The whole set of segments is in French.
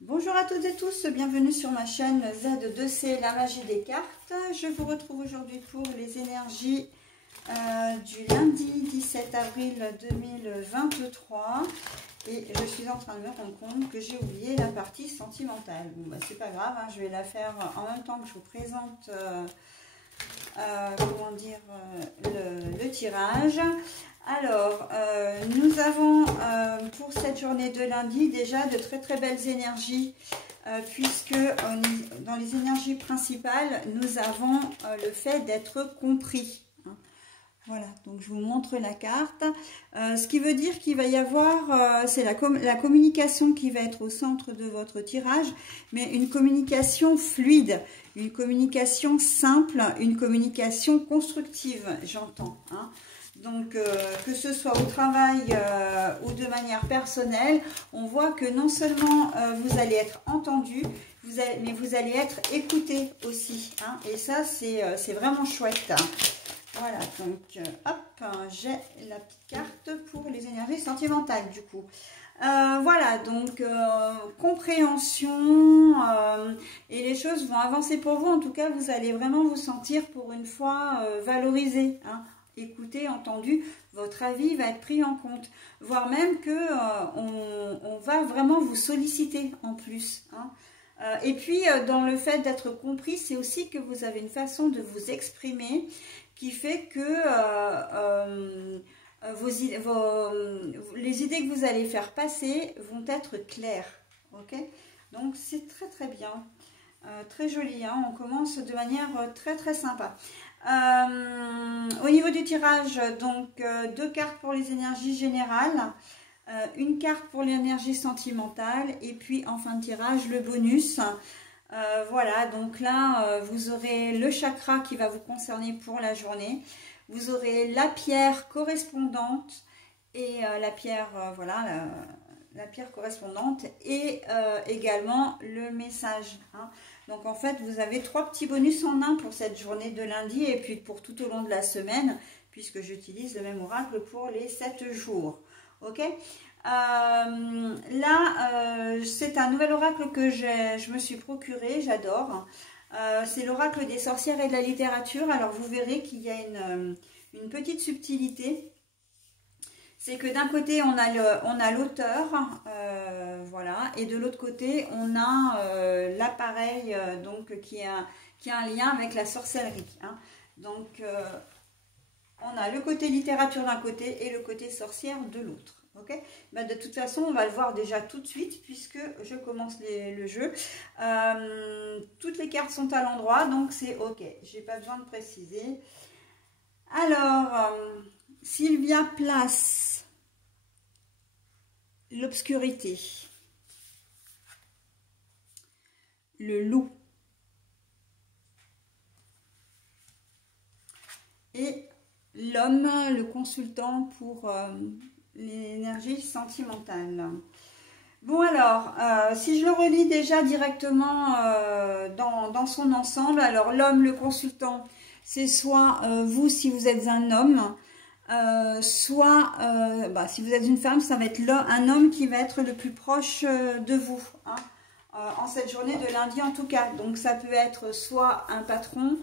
Bonjour à toutes et tous, bienvenue sur ma chaîne Z2C, la magie des cartes. Je vous retrouve aujourd'hui pour les énergies du lundi 17 avril 2023. Et je suis en train de me rendre compte que j'ai oublié la partie sentimentale. Bon, bah, c'est pas grave, hein, je vais la faire en même temps que je vous présente le tirage. Alors, nous avons pour cette journée de lundi déjà de très très belles énergies, puisque dans les énergies principales, nous avons le fait d'être compris. Hein. Voilà, donc je vous montre la carte. Ce qui veut dire qu'il va y avoir, c'est la communication qui va être au centre de votre tirage, mais une communication fluide, une communication simple, une communication constructive, j'entends. Hein. Donc, que ce soit au travail ou de manière personnelle, on voit que non seulement vous allez être entendu, mais vous allez être écouté aussi. Hein, et ça, c'est vraiment chouette. Hein. Voilà, donc, hop, j'ai la petite carte pour les énergies sentimentales, du coup. Voilà, donc, compréhension, et les choses vont avancer pour vous. En tout cas, vous allez vraiment vous sentir, pour une fois, valorisé, hein. Écouté, entendu, votre avis va être pris en compte, voire même que on va vraiment vous solliciter en plus. Hein. Et puis dans le fait d'être compris, c'est aussi que vous avez une façon de vous exprimer qui fait que les idées que vous allez faire passer vont être claires. Ok, donc c'est très très bien. Très joli, hein. On commence de manière très très sympa. Au niveau du tirage, donc 2 cartes pour les énergies générales, une carte pour l'énergie sentimentale et puis en fin de tirage le bonus. Voilà, donc là vous aurez le chakra qui va vous concerner pour la journée, vous aurez la pierre correspondante et la pierre, voilà, la pierre correspondante et également le message. Hein. Donc en fait, vous avez 3 petits bonus en un pour cette journée de lundi et puis pour tout au long de la semaine, puisque j'utilise le même oracle pour les 7 jours. Ok, là, c'est un nouvel oracle que je me suis procuré, j'adore. C'est l'oracle des sorcières et de la littérature. Alors vous verrez qu'il y a une petite subtilité. C'est que d'un côté, on a l'auteur, voilà, et de l'autre côté, on a l'appareil donc qui a un lien avec la sorcellerie. Hein. Donc, on a le côté littérature d'un côté et le côté sorcière de l'autre. Okay, ben de toute façon, on va le voir déjà tout de suite puisque je commence le jeu. Toutes les cartes sont à l'endroit, donc c'est ok. J'ai pas besoin de préciser. Alors, Sylvia place l'obscurité, le loup et l'homme, le consultant pour l'énergie sentimentale. Bon alors, si je le relis déjà directement dans son ensemble, alors l'homme, le consultant, c'est soit vous si vous êtes un homme, soit si vous êtes une femme, ça va être un homme qui va être le plus proche de vous, hein, en cette journée de lundi en tout cas. Donc ça peut être soit un patron,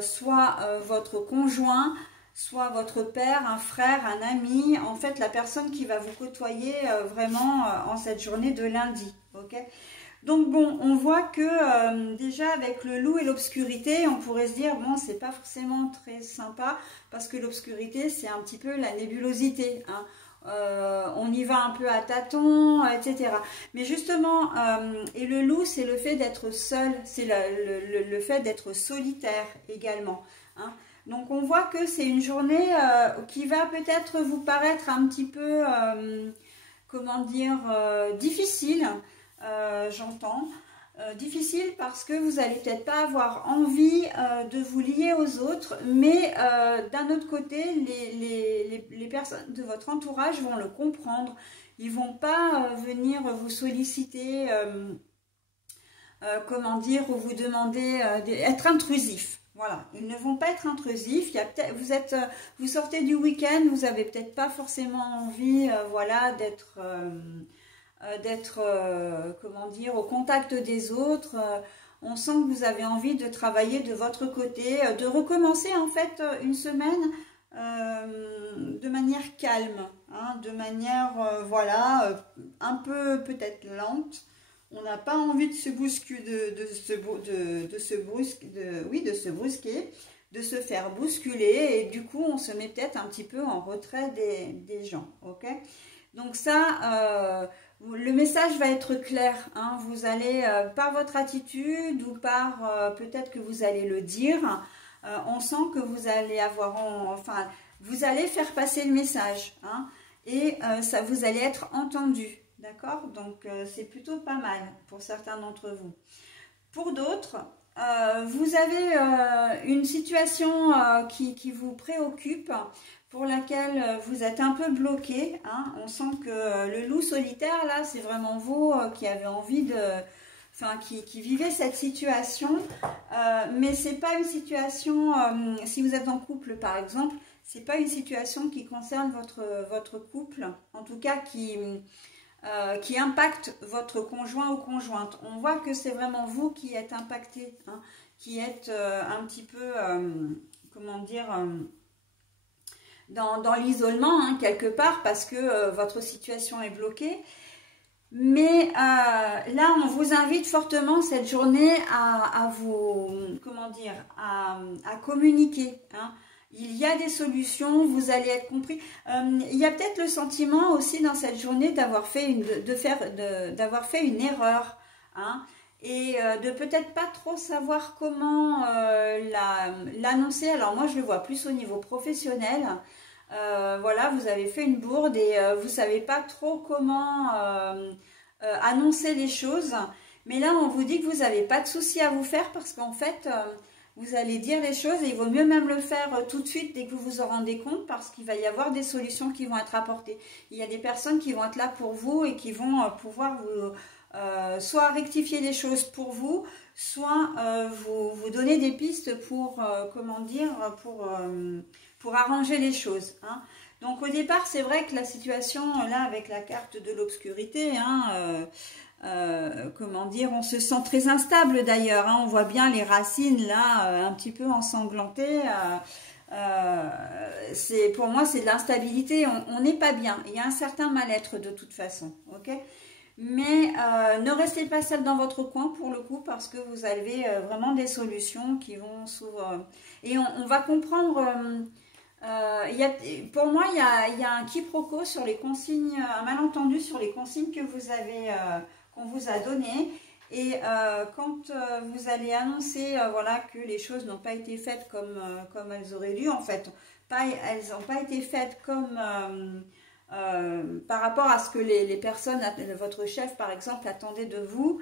soit votre conjoint, soit votre père, un frère, un ami, en fait la personne qui va vous côtoyer vraiment en cette journée de lundi. Ok. Donc bon, on voit que déjà avec le loup et l'obscurité, on pourrait se dire, bon, c'est pas forcément très sympa, parce que l'obscurité, c'est un petit peu la nébulosité, hein. On y va un peu à tâtons, etc. Mais justement, et le loup, c'est le fait d'être seul, c'est le fait d'être solitaire également, hein. Donc on voit que c'est une journée qui va peut-être vous paraître un petit peu, comment dire, difficile. J'entends difficile parce que vous n'allez peut-être pas avoir envie de vous lier aux autres, mais d'un autre côté, les personnes de votre entourage vont le comprendre. Ils vont pas venir vous solliciter, comment dire, ou vous demander d'être intrusif. Voilà, ils ne vont pas être intrusifs. Il y a vous sortez du week-end, vous n'avez peut-être pas forcément envie, voilà, d'être d'être, comment dire, au contact des autres. On sent que vous avez envie de travailler de votre côté, de recommencer en fait une semaine de manière calme, hein, de manière, voilà, un peu peut-être lente. On n'a pas envie de se bousculer, de se brusquer, de se faire bousculer, et du coup on se met peut-être un petit peu en retrait des gens, ok? Donc ça, le message va être clair, hein, vous allez, par votre attitude ou par, peut-être que vous allez le dire, on sent que vous allez avoir, enfin, vous allez faire passer le message, hein, et ça, vous allez être entendu, d'accord? Donc c'est plutôt pas mal pour certains d'entre vous. Pour d'autres, vous avez une situation qui vous préoccupe, pour laquelle vous êtes un peu bloqué, hein. On sent que le loup solitaire, là, c'est vraiment vous qui avez envie de... Enfin, qui vivez cette situation, mais c'est pas une situation, si vous êtes en couple par exemple, c'est pas une situation qui concerne votre couple, en tout cas qui impacte votre conjoint ou conjointe. On voit que c'est vraiment vous qui êtes impacté, hein, qui êtes un petit peu, comment dire, dans l'isolement, hein, quelque part, parce que votre situation est bloquée. Mais là, on vous invite fortement cette journée à vous, comment dire, à communiquer, hein. Il y a des solutions, vous allez être compris. Il y a peut-être le sentiment aussi dans cette journée d'avoir fait d'avoir fait une erreur, hein, et de peut-être pas trop savoir comment l'annoncer. Alors moi, je le vois plus au niveau professionnel. Voilà, vous avez fait une bourde et vous savez pas trop comment annoncer les choses. Mais là, on vous dit que vous n'avez pas de souci à vous faire parce qu'en fait, vous allez dire les choses et il vaut mieux même le faire tout de suite dès que vous vous en rendez compte parce qu'il va y avoir des solutions qui vont être apportées. Il y a des personnes qui vont être là pour vous et qui vont pouvoir vous soit rectifier les choses pour vous, soit vous donner des pistes pour, comment dire, pour arranger les choses, hein. Donc au départ, c'est vrai que la situation, là, avec la carte de l'obscurité, hein, comment dire, on se sent très instable d'ailleurs, hein, on voit bien les racines là, un petit peu ensanglantées, pour moi c'est de l'instabilité, on n'est pas bien, il y a un certain mal-être de toute façon, ok? Mais ne restez pas seul dans votre coin pour le coup parce que vous avez vraiment des solutions qui vont s'ouvrir, et on va comprendre... pour moi, il y a un quiproquo sur les consignes, un malentendu sur les consignes que vous avez, qu'on vous a données. Et quand vous allez annoncer voilà, que les choses n'ont pas été faites comme elles auraient dû, en fait, elles n'ont pas été faites comme par rapport à ce que les personnes, votre chef par exemple, attendait de vous.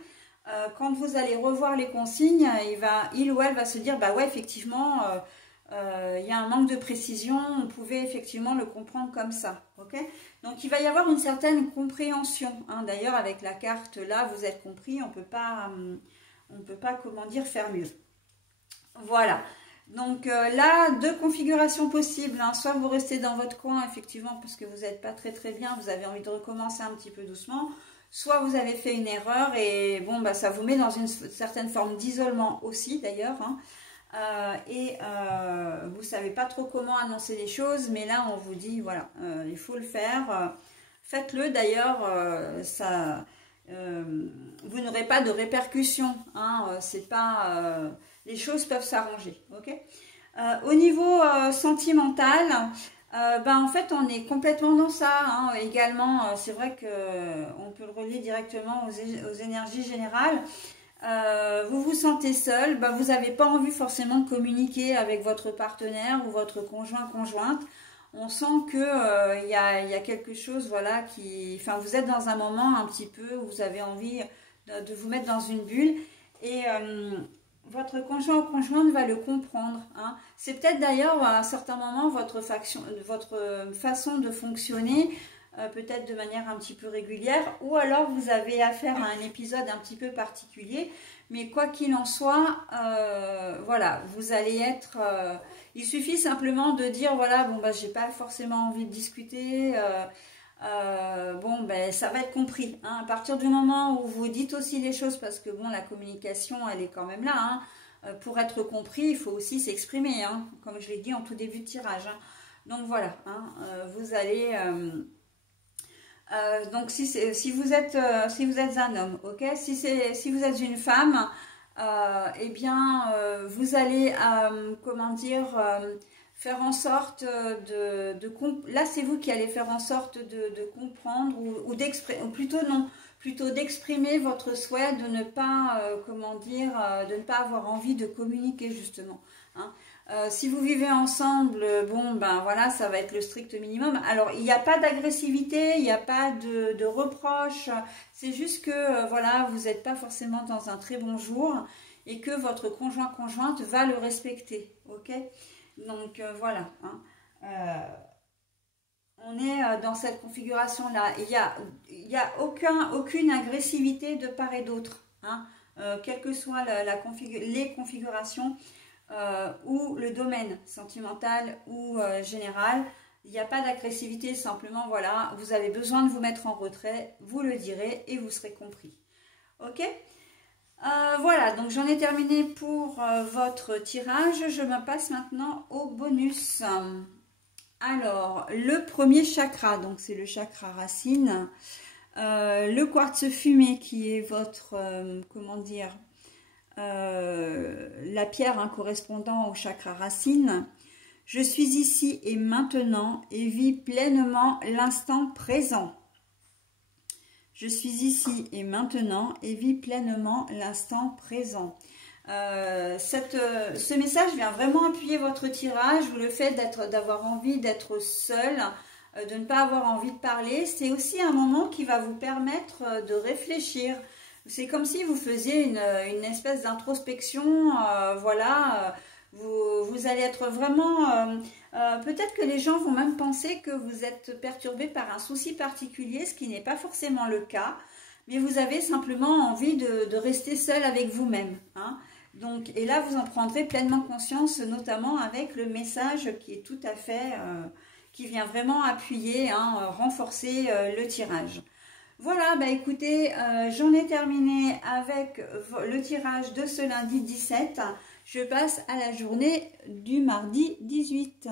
Quand vous allez revoir les consignes, il ou elle va se dire, bah ouais, effectivement... il y a un manque de précision, on pouvait effectivement le comprendre comme ça, ok? Donc il va y avoir une certaine compréhension, hein. D'ailleurs avec la carte là, vous êtes compris, on peut pas, comment dire, faire mieux. Voilà, donc là, deux configurations possibles, hein. Soit vous restez dans votre coin, effectivement, parce que vous n'êtes pas très bien, vous avez envie de recommencer un petit peu doucement, soit vous avez fait une erreur et bon, bah, ça vous met dans une certaine forme d'isolement aussi d'ailleurs, hein. Vous savez pas trop comment annoncer les choses, mais là on vous dit voilà, il faut le faire, faites-le. D'ailleurs, vous n'aurez pas de répercussions, hein, c'est pas, les choses peuvent s'arranger, ok? Au niveau sentimental, ben en fait on est complètement dans ça, hein. Également, c'est vrai que on peut le relier directement aux énergies générales. Vous vous sentez seul, ben vous n'avez pas envie forcément de communiquer avec votre partenaire ou votre conjointe. On sent que il y a quelque chose, voilà, enfin, vous êtes dans un moment un petit peu où vous avez envie de vous mettre dans une bulle et votre conjoint ou conjointe va le comprendre, hein. C'est peut-être d'ailleurs à un certain moment votre façon de fonctionner. Peut-être de manière un petit peu régulière, ou alors vous avez affaire à un épisode un petit peu particulier, mais quoi qu'il en soit, voilà, vous allez être... il suffit simplement de dire, voilà, bon, bah, j'ai pas forcément envie de discuter, bon, ben, ça va être compris. Hein. À partir du moment où vous dites aussi les choses, parce que bon, la communication, elle est quand même là. Hein. Pour être compris, il faut aussi s'exprimer, hein, comme je l'ai dit en tout début de tirage. Hein. Donc voilà, hein, vous allez... donc si vous êtes un homme, ok, si vous êtes une femme, eh bien vous allez comment dire faire en sorte là c'est vous qui allez faire en sorte de comprendre ou d'exprimer, ou plutôt non, plutôt d'exprimer votre souhait de ne pas comment dire de ne pas avoir envie de communiquer justement. Hein. Si vous vivez ensemble, bon ben voilà, ça va être le strict minimum. Alors il n'y a pas d'agressivité, il n'y a pas de reproche, c'est juste que voilà, vous n'êtes pas forcément dans un très bon jour et que votre conjointe va le respecter, ok? Donc voilà, hein. On est dans cette configuration-là. Il y a aucune agressivité de part et d'autre, hein. Quelles que soient les configurations. Ou le domaine sentimental ou général, il n'y a pas d'agressivité, simplement voilà, vous avez besoin de vous mettre en retrait, vous le direz et vous serez compris. Ok, voilà, donc j'en ai terminé pour votre tirage. Je me passe maintenant au bonus. Alors, le premier chakra, donc c'est le chakra racine, le quartz fumé qui est votre, comment dire, la pierre hein, correspondant au chakra racine. Je suis ici et maintenant et vis pleinement l'instant présent. Je suis ici et maintenant et vis pleinement l'instant présent. Ce message vient vraiment appuyer votre tirage, ou le fait d'avoir envie d'être seul, de ne pas avoir envie de parler. C'est aussi un moment qui va vous permettre de réfléchir. C'est comme si vous faisiez une espèce d'introspection, voilà, vous allez être vraiment, peut-être que les gens vont même penser que vous êtes perturbé par un souci particulier, ce qui n'est pas forcément le cas, mais vous avez simplement envie de rester seul avec vous-même, hein. Donc, et là, vous en prendrez pleinement conscience, notamment avec le message qui est tout à fait, qui vient vraiment appuyer, hein, renforcer le tirage. Voilà, bah écoutez, j'en ai terminé avec le tirage de ce lundi 17. Je passe à la journée du mardi 18.